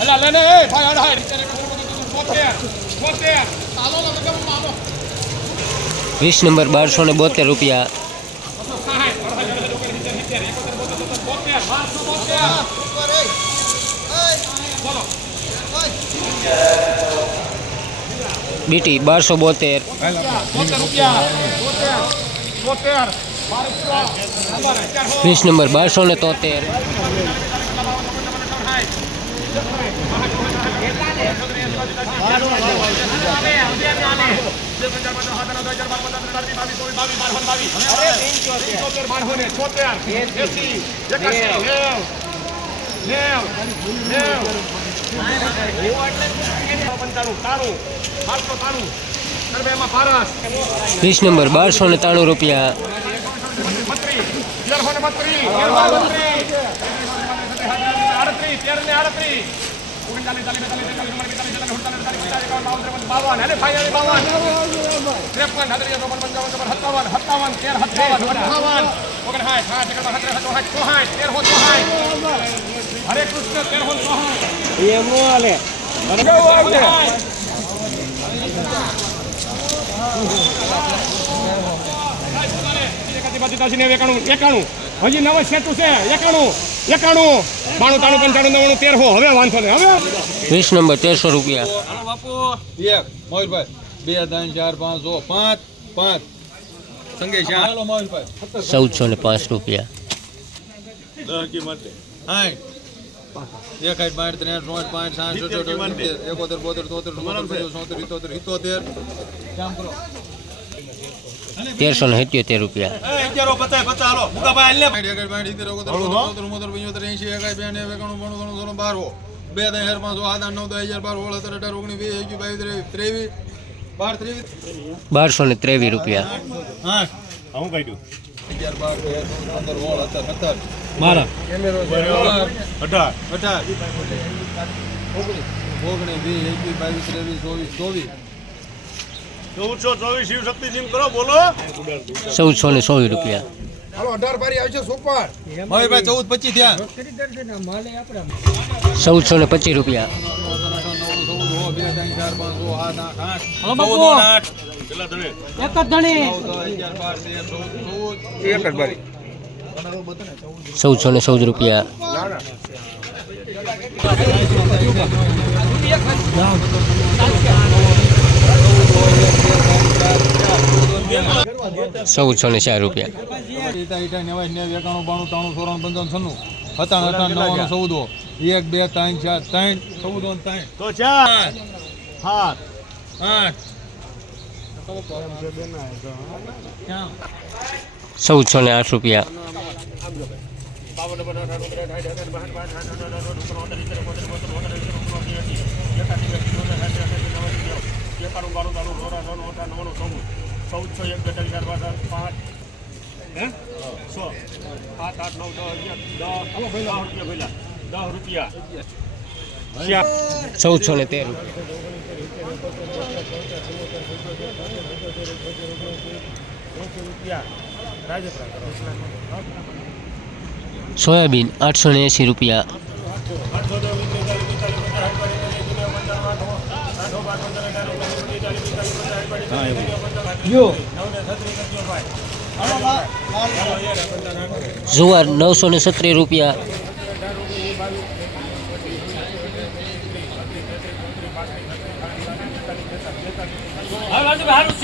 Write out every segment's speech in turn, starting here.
અલા લે ને એ ભાઈ અડા હાય બોતેર બોતેર ચાલો ને કેમ માનો વીસ નંબર બારસો ને બોતેર રૂપિયા સાહેબ બોતેર બારસો બોતેર બોલો બીટી બારસો બોતેર બોતેર રૂપિયા Yervan Matri, Yervan Matri. Aratri, Yervan Aratri. Bukan tali tali tali tali nomor kita tali tali hutan tali tali kita kawan lawan teman bawan. Ada bahaya di bawan. Siapkan hadir ya nomor penjawan નો હાલે એકાણું હજી નવા સેટું છે એકાણું એકાણું બાણું તાણું પંચાણું નવાણું તેર હો હવે વાંધો નહીં હવે વીસ નંબર તેરસો રૂપિયા હાલો બાપુ એક મોહિતભાઈ બે ત્રણ ચાર પાંચ છ પાંચ પાંચ સંગે ચાર હાલો મોહિતભાઈ ચૌદસો ને પાંચ રૂપિયા હાય એક આઠ બાર ત્રણ ત્રણ પાંચ સાત છ છ એકોતેર બોતેર તોતેર ચુમ્મોતેર પંચોતેર સોતેર ઇતોતેર ઇતોતેર જામ કરો તેરસો ને સિત્યોતેર રૂપિયા અગિયારો પચાસ પચાસ હાલો બે ને એકાણું બાણું ત્રણ સોળ બાર હો બે ત્રણ હજાર પાંચસો નવ દસ હજાર બાર સોળ સત્તર અઢાર ઓગણીસ વીસ એકવીસ બાવીસ ત્રેવીસ ત્રેવીસ બાર ત્રેવીસ. બારસો ને ત્રેવીસ રૂપિયા. હા. હું કાઢ્યું અગિયાર બાર તેર પંદર સોળ સત્તર સત્તર. મારા. અઢાર અઢાર. અઢાર. ઓગણીસ. ઓગણીસ વીસ એકવીસ બાવીસ ત્રેવીસ ચોવીસ ચોવીસ. ચૌદસો ચોવીસ શિવ શક્તિ જીમ કરો બોલો ચૌદસો ને ચોવીસ રૂપિયા મહેશભાઈ ચૌદ પચીસ થયા ચૌદસો ને પચીસ રૂપિયા બે ત્રણ ચાર પાંચ છ સાત આઠ આઠ હલો ચૌદ બાપુ. આઠ કેટલા ધણે એક જ ધણી ચૌદ અગિયાર બાર તેર ચૌદ ચૌદ એક જ બારી ચૌદસો ને ચૌદ રૂપિયા ચૌદસો ને ચાર રૂપિયા. ચૌદો એક બે ત્રણ ચાર ત્રણ ચૌદો ત્રણ તો ચાર સાત આઠ ચૌદસો ને આઠ રૂપિયા. ચૌદસો એક ત્રણ ચાર સાત પાંચ. હે? છ સાત આઠ નવ દસ દસ રૂપિયા ભેલા દસ રૂપિયા. ચૌદસો ને તેર રૂપિયા. સોયાબીન આઠસો ને એંસી રૂપિયા. જુવાર નવસો ને સત્રીસ રૂપિયા. પાંચસો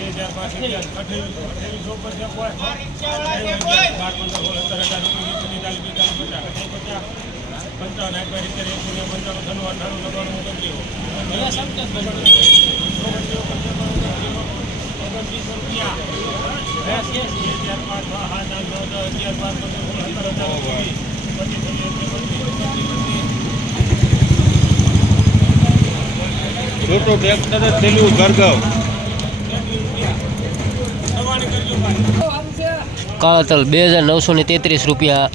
અઢાર ઓગણીસ બેતાલીસ પંચાવન એકવાર સિત્તેર એંસી ને પંચાવન છન્નું અઠાણું નવ્વાણું ઓગણત્રીસ નવ દસ અગિયાર બાર પંદર સોળ સત્તર છોટો ટ્રેક્ટર જ થયેલું ગરગવ કાળા તલ બે હજાર નવસો ને તેત્રીસ રૂપિયા.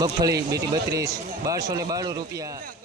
મગફળી બેટી બત્રીસ બારસો ને બાણું રૂપિયા.